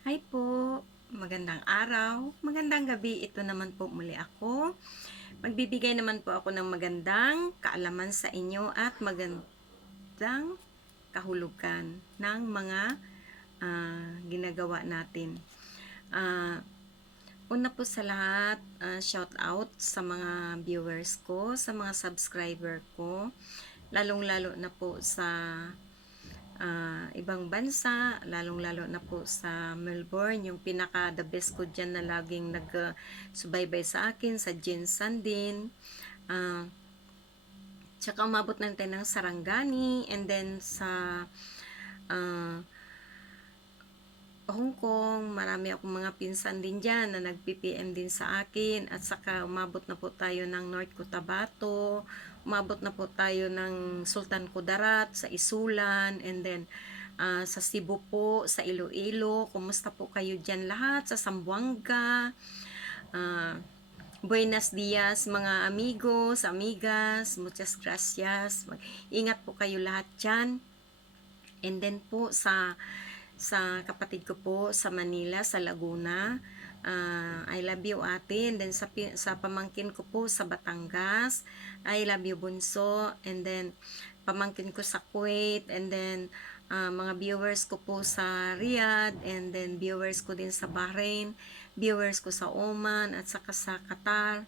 Hi po, magandang araw, magandang gabi. Ito naman po muli ako. Magbibigay naman po ako ng magandang kaalaman sa inyo at magandang kahulugan ng mga ginagawa natin. Ah, Una po sa lahat, shout out sa mga viewers ko, sa mga subscriber ko, lalong-lalo na po sa ibang bansa, lalong-lalo na po sa Melbourne, yung pinaka the best ko dyan na laging nag-subaybay sa akin, sa Jinsan din. Tsaka umabot ng tayo ng Sarangani, and then sa uh, Hong Kong, marami akong mga pinsan din dyan na nag-PPM din sa akin, at saka umabot na po tayo ng North Cotabato, umabot na po tayo ng Sultan Kudarat, sa Isulan, and then sa Cebu po, sa Iloilo. Kumusta po kayo dyan lahat? Sa Zamboanga, buenos dias mga amigos, amigas, muchas gracias. Ingat po kayo lahat dyan. And then po sa kapatid ko po sa Manila, sa Laguna, I love you ate. And then sa pamangkin ko po sa Batangas, I love you bunso. And then pamangkin ko sa Kuwait, and then mga viewers ko po sa Riyadh, and then viewers ko din sa Bahrain, viewers ko sa Oman, at saka sa Qatar,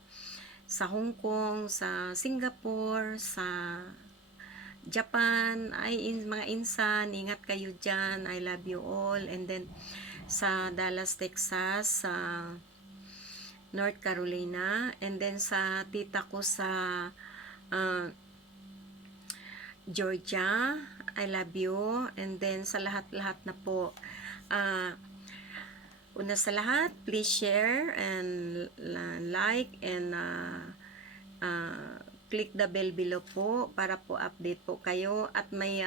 sa Hong Kong, sa Singapore, sa Japan, mga insan, ingat kayo dyan, I love you all. And then sa Dallas, Texas, sa North Carolina, and then sa tita ko sa uh, Georgia, I love you. And then sa lahat-lahat na po, una sa lahat, please share and like and click the bell below po para po update po kayo, at may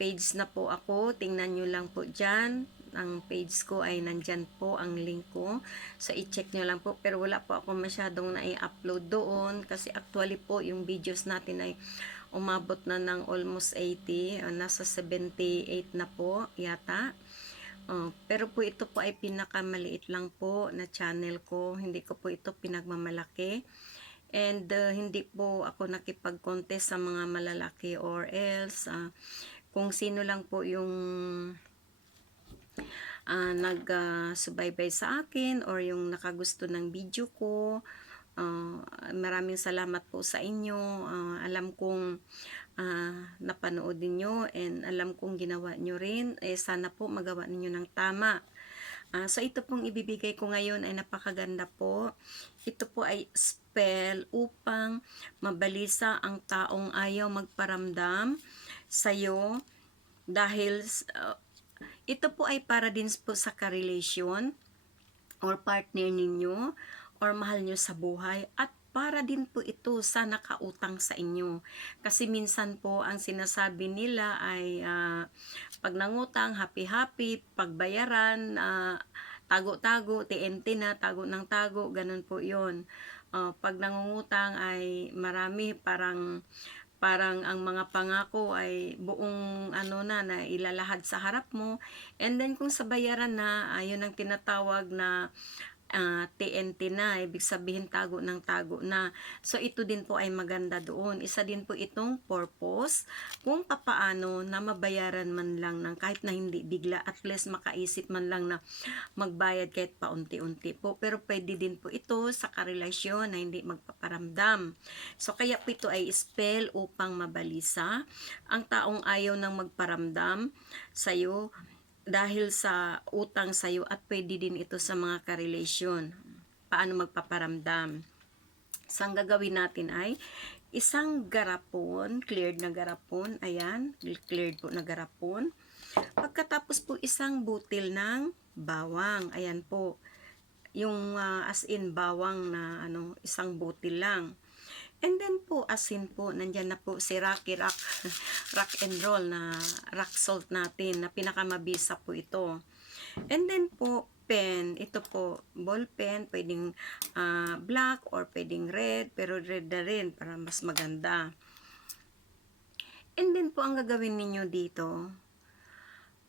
page na po ako. Tingnan nyo lang po dyan, ang page ko ay nandyan po ang link ko, so i-check nyo lang po. Pero wala po ako masyadong na-upload doon kasi actually po yung videos natin ay umabot na ng almost 80, nasa 78 na po yata. Pero po ito po ay pinakamaliit lang po na channel ko, hindi ko po ito pinagmamalaki. And hindi po ako nakipag-contest sa mga malalaki, or else kung sino lang po yung nag-subaybay sa akin or yung nakagusto ng video ko, maraming salamat po sa inyo. Alam kong napanood niyo, and alam kong ginawa nyo rin. Sana po magawa ninyo ng tama. So ito pong ibibigay ko ngayon ay napakaganda po. Ito po ay spell upang mabalisa ang taong ayaw magparamdam sa'yo, dahil ito po ay para din po sa karelasyon or partner ninyo or mahal nyo sa buhay, at para din po ito sa nakautang sa inyo. Kasi minsan po ang sinasabi nila ay pag nangutang, happy-happy, pagbayaran, tago-tago, TNT na, tago ng tago, ganun po yon. Pag nangungutang ay marami, parang ang mga pangako ay buong na ilalahad sa harap mo, and then kung sa bayaran na, ayun ang tinatawag na TNT na, ibig sabihin tago ng tago na. So ito din po ay maganda doon. Isa din po itong purpose kung papaano na mabayaran man lang ng kahit na hindi bigla, at least makaisip man lang na magbayad kahit paunti-unti po. Pero pwede din po ito sa karelasyon na hindi magpaparamdam. So kaya po ito ay spell upang mabalisa ang taong ayaw nang magparamdam sa'yo dahil sa utang sa'yo, at pwede din ito sa mga karelasyon. Paano magpaparamdam? So, ang gagawin natin ay isang garapon, cleared na garapon, ayan, cleared po na garapon. Pagkatapos po isang butil ng bawang, ayan po, yung as in bawang na isang butil lang. And then po, asin po, nandyan na po si Rocky Rock, rock and roll na rock salt natin, na pinakamabisa po ito. And then po, pen, ito po, ball pen, pwedeng black or pwedeng red, pero red na rin para mas maganda. And then po, ang gagawin ninyo dito,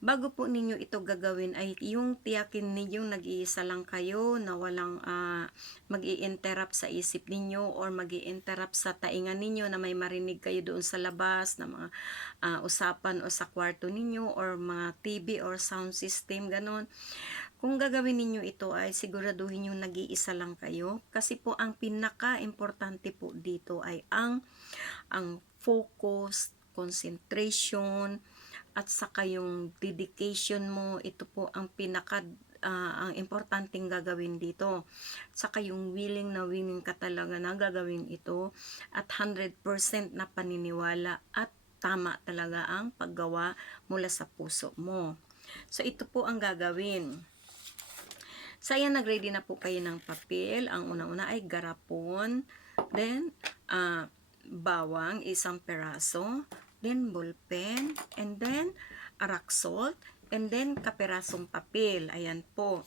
bago po ninyo ito gagawin ay yung tiyakin ninyong nag-iisa lang kayo na walang mag-i-interrupt sa isip ninyo or mag-i-interrupt sa taingan ninyo na may marinig kayo doon sa labas na mga usapan o sa kwarto ninyo or mga TV or sound system, ganon. Kung gagawin ninyo ito ay siguraduhin yung nag-iisa lang kayo kasi po ang pinaka-importante po dito ay ang focus, concentration, at saka yung dedication mo. Ito po ang ang importanteng gagawin dito. Saka yung willing ka talaga na gagawin ito at 100% na paniniwala at tama talaga ang paggawa mula sa puso mo. So ito po ang gagawin. So ayan, nagready na po kayo ng papel. Ang una-una ay garapon, then bawang, isang peraso, then ballpen, and then rock salt, and then kaperasong papel. Ayan po.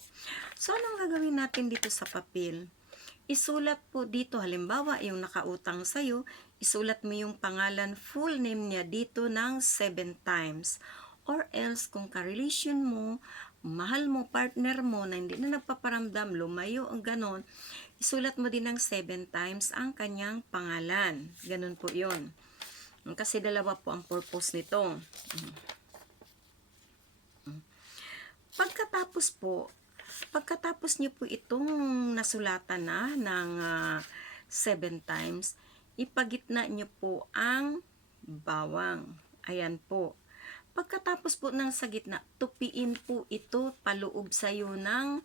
So, anong gagawin natin dito sa papel? Isulat po dito, halimbawa, yung nakautang sa'yo, isulat mo yung pangalan, full name niya dito ng 7 times. Or else, kung ka-relation mo, mahal mo, partner mo, na hindi na nagpaparamdam, lumayo, ang ganon, isulat mo din ng 7 times ang kanyang pangalan. Ganon po yun. Kasi dalawa po ang purpose nito. Pagkatapos nyo po itong nasulatan na ng 7 times, ipagitna nyo po ang bawang. Ayan po. Pagkatapos po ng sa gitna, tupiin po ito paloob sa'yo ng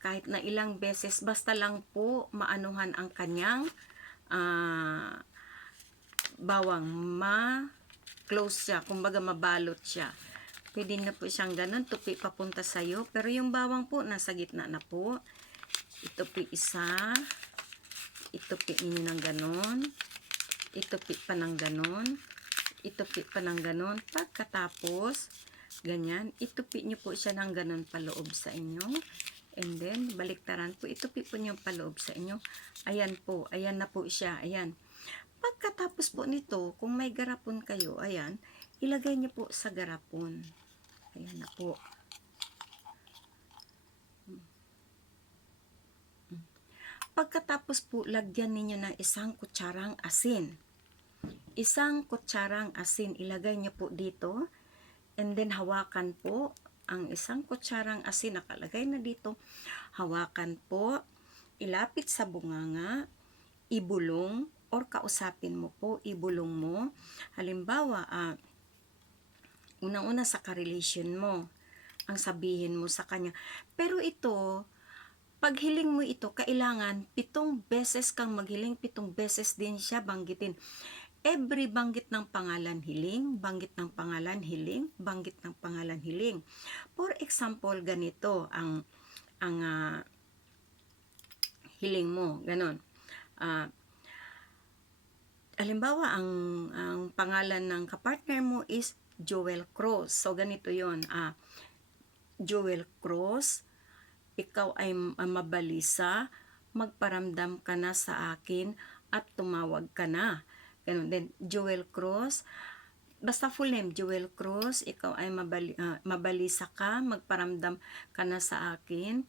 kahit na ilang beses, basta lang po maanuhan ang kanyang bawang, ma-close siya, kumbaga mabalot siya. Pwede na po siyang ganun, tupi papunta sa'yo, pero yung bawang po, nasa gitna na po. Itupi isa, itupi ninyo ng ganun, itupi pa ng ganun, itupi pa ng ganun. Pagkatapos, ganyan, itupi nyo po siya ng ganun paloob sa inyo. And then, baliktaran po, itupi po nyo paloob sa inyo. Ayan po, ayan na po siya, ayan. Pagkatapos po nito, kung may garapon kayo, ayan, ilagay niyo po sa garapon. Ayan na po. Pagkatapos po, lagyan ninyo ng isang kutsarang asin. Isang kutsarang asin, ilagay niyo po dito. And then, hawakan po ang isang kutsarang asin, nakalagay na dito. Hawakan po, ilapit sa bunganga, ibulong, or kausapin mo po, ibulong mo. Halimbawa, unang-una sa ka-relation mo, ang sabihin mo sa kanya. Pero ito, pag hiling mo ito, kailangan 7 beses kang maghiling, 7 beses din siya banggitin. Every banggit ng pangalan, hiling, banggit ng pangalan, hiling, banggit ng pangalan, hiling. For example, ganito ang hiling mo, ganon. Halimbawa, ang pangalan ng kapartner mo is Joel Cruz. So, ganito yon. Joel Cruz, ikaw ay mabalisa, magparamdam ka na sa akin at tumawag ka na. Ganun din. Joel Cruz, basta full name, Joel Cruz, ikaw ay mabalisa ka, magparamdam ka na sa akin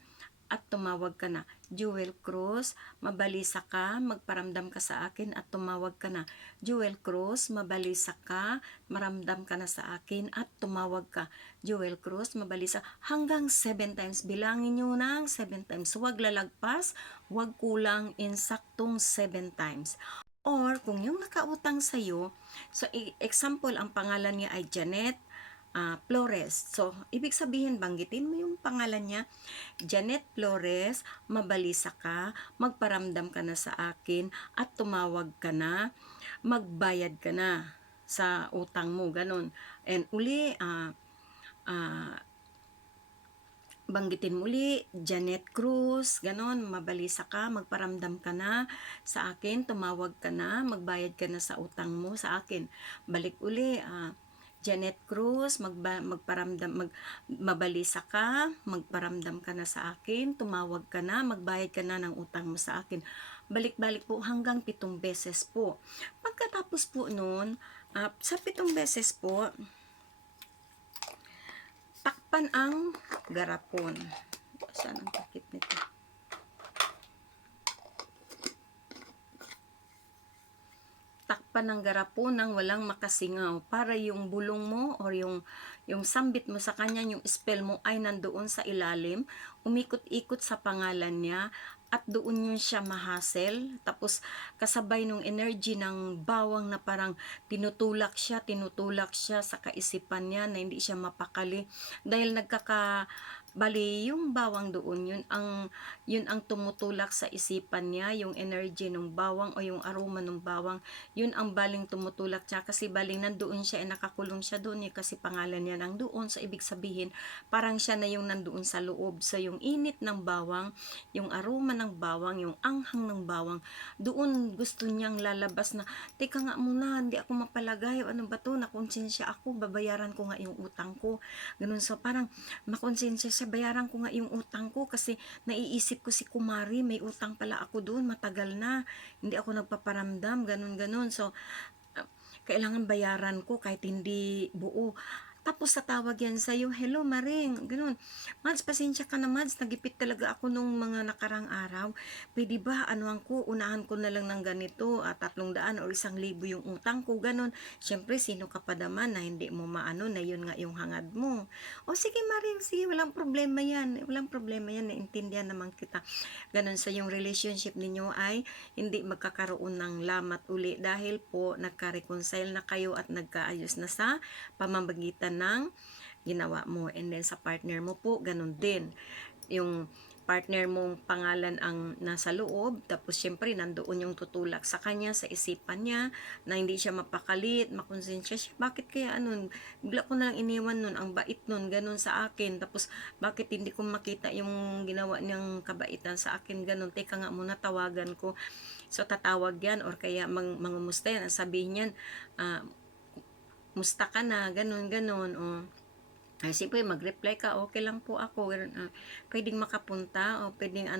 at tumawag ka na. Joel Cruz, mabalisa ka, magparamdam ka sa akin at tumawag ka na. Joel Cruz, mabalisa ka, maramdam ka na sa akin at tumawag ka. Joel Cruz, mabalisa, hanggang 7 times. Bilangin nyo ng 7 times. Huwag lalagpas, huwag kulang, insaktong 7 times. Or, kung yung nakautang sa'yo, so example, ang pangalan niya ay Janet Flores. So, ibig sabihin, banggitin mo yung pangalan niya, Janet Flores, mabalisa ka, magparamdam ka na sa akin, at tumawag ka na, magbayad ka na sa utang mo, ganun. And uli, banggitin muli, Janet Cruz, ganon, mabalisa ka, magparamdam ka na sa akin, tumawag ka na, magbayad ka na sa utang mo sa akin. Balik uli, Janet Cruz, mabalisa ka, magparamdam ka na sa akin, tumawag ka na, magbayad ka na ng utang mo sa akin. Balik-balik po hanggang 7 beses po. Pagkatapos po nun, sa 7 beses po, Takpan ang garapon. Saan ang takip nito? Takpan ng garapon nang walang makasingaw para yung bulong mo or yung sambit mo sa kanya, yung spell mo ay nandoon sa ilalim, umikot-ikot sa pangalan niya at doon yun siya mahasel. Tapos kasabay nung energy ng bawang na parang tinutulak siya sa kaisipan niya na hindi siya mapakali dahil bali yung bawang doon yun ang tumutulak sa isipan niya, yung energy ng bawang o yung aroma ng bawang, yun ang baling tumutulak siya kasi baling nandoon siya, nakakulong siya doon kasi pangalan niya nandoon, so ibig sabihin parang siya na yung nandoon sa loob. So yung init ng bawang, yung aroma ng bawang, yung anghang ng bawang, doon gusto niyang lalabas na, teka nga muna, hindi ako mapalagay, ano ba to, nakonsensya ako, babayaran ko nga yung utang ko, ganun. So parang makonsensya siya, bayaran ko nga yung utang ko kasi naiisip ko si Kumari, may utang pala ako doon, matagal na, hindi ako nagpaparamdam, ganun. So, kailangan bayaran ko kahit hindi buo. Tapos tatawag yan sa'yo, hello Maring, ganun. Mads, pasensya ka na Mads, nagipit talaga ako nung mga nakarang araw. Pwede ba, anuhan ko, unahan ko na lang ng ganito, 300 o 1,000 yung utang ko, ganun. Siyempre, sino ka pa naman na hindi mo maano na yun nga yung hangad mo. O sige Maring, sige, walang problema yan, naintindihan naman kita. Ganun, sa yung relationship ninyo ay hindi magkakaroon ng lamat uli dahil po nagka-reconcile na kayo at nagkaayos na sa pamamagitan ng ginawa mo. And then sa partner mo po, ganun din. Yung partner mong pangalan ang nasa loob, tapos syempre nandoon yung tutulak sa kanya, sa isipan niya, na hindi siya mapakalit, makonsensya siya, bakit kaya bigla ko na lang iniwan nun, ang bait nun, ganun sa akin, tapos bakit hindi ko makita yung ginawa niyang kabaitan sa akin, ganun, teka nga muna, tawagan ko. So tatawag yan, or kaya mangumusta yan, sabihin yan, musta ka na, ganun, o siyempre mag-reply ka, okay lang po ako, pwedeng makapunta, o pwedeng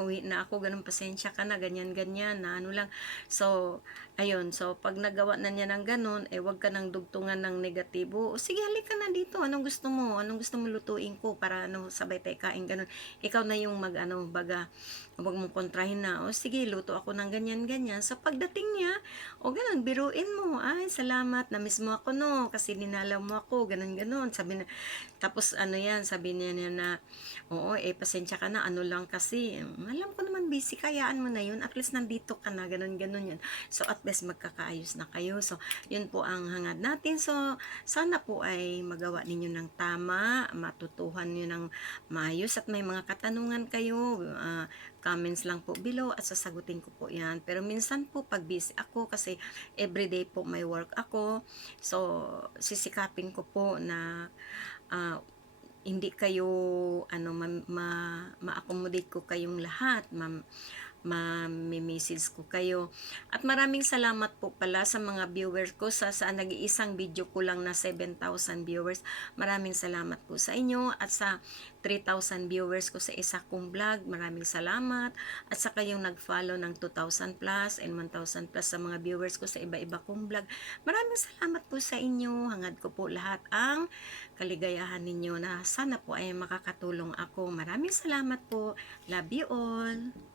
uwi na ako, ganun, pasensya ka na, ganyan, na lang. So, ayun, so pag nagawa na niya ng ganun, wag ka nang dugtungan ng negatibo, o sige, halika na dito, anong gusto mo lutuin ko, para sabay tayo kain, ganun. Ikaw na yung baga, wag mong kontrahin na, o sige, luto ako ng ganyan, so pagdating niya, o ganun, biruin mo, ay, salamat, na-miss mo ako, no, kasi dinalaw mo ako, ganun, sabi na, tapos sabi niya na, oo, pasensya ka na, lang kasi, alam ko naman busy, kayaan mo na yun, at least nandito ka na, ganun yan. So, at least magkakaayos na kayo. So, yun po ang hangad natin. So, sana po ay magawa ninyo ng tama, matutuhan nyo ng maayos, at may mga katanungan kayo, comments lang po below at sasagutin ko po yan. Pero minsan po pag busy ako kasi everyday po may work ako, so sisikapin ko po na hindi kayo ma-accommodate ko kayong lahat, message ko kayo. At maraming salamat po pala sa mga viewers ko sa nag-iisang video ko lang na 7,000 viewers. Maraming salamat po sa inyo, at sa 3,000 viewers ko sa isa kong vlog. Maraming salamat. At sa kayong nag-follow ng 2,000 plus and 1,000 plus sa mga viewers ko sa iba-iba kong vlog. Maraming salamat po sa inyo. Hangad ko po lahat ang kaligayahan ninyo, na sana po ay makakatulong ako. Maraming salamat po. Love you all.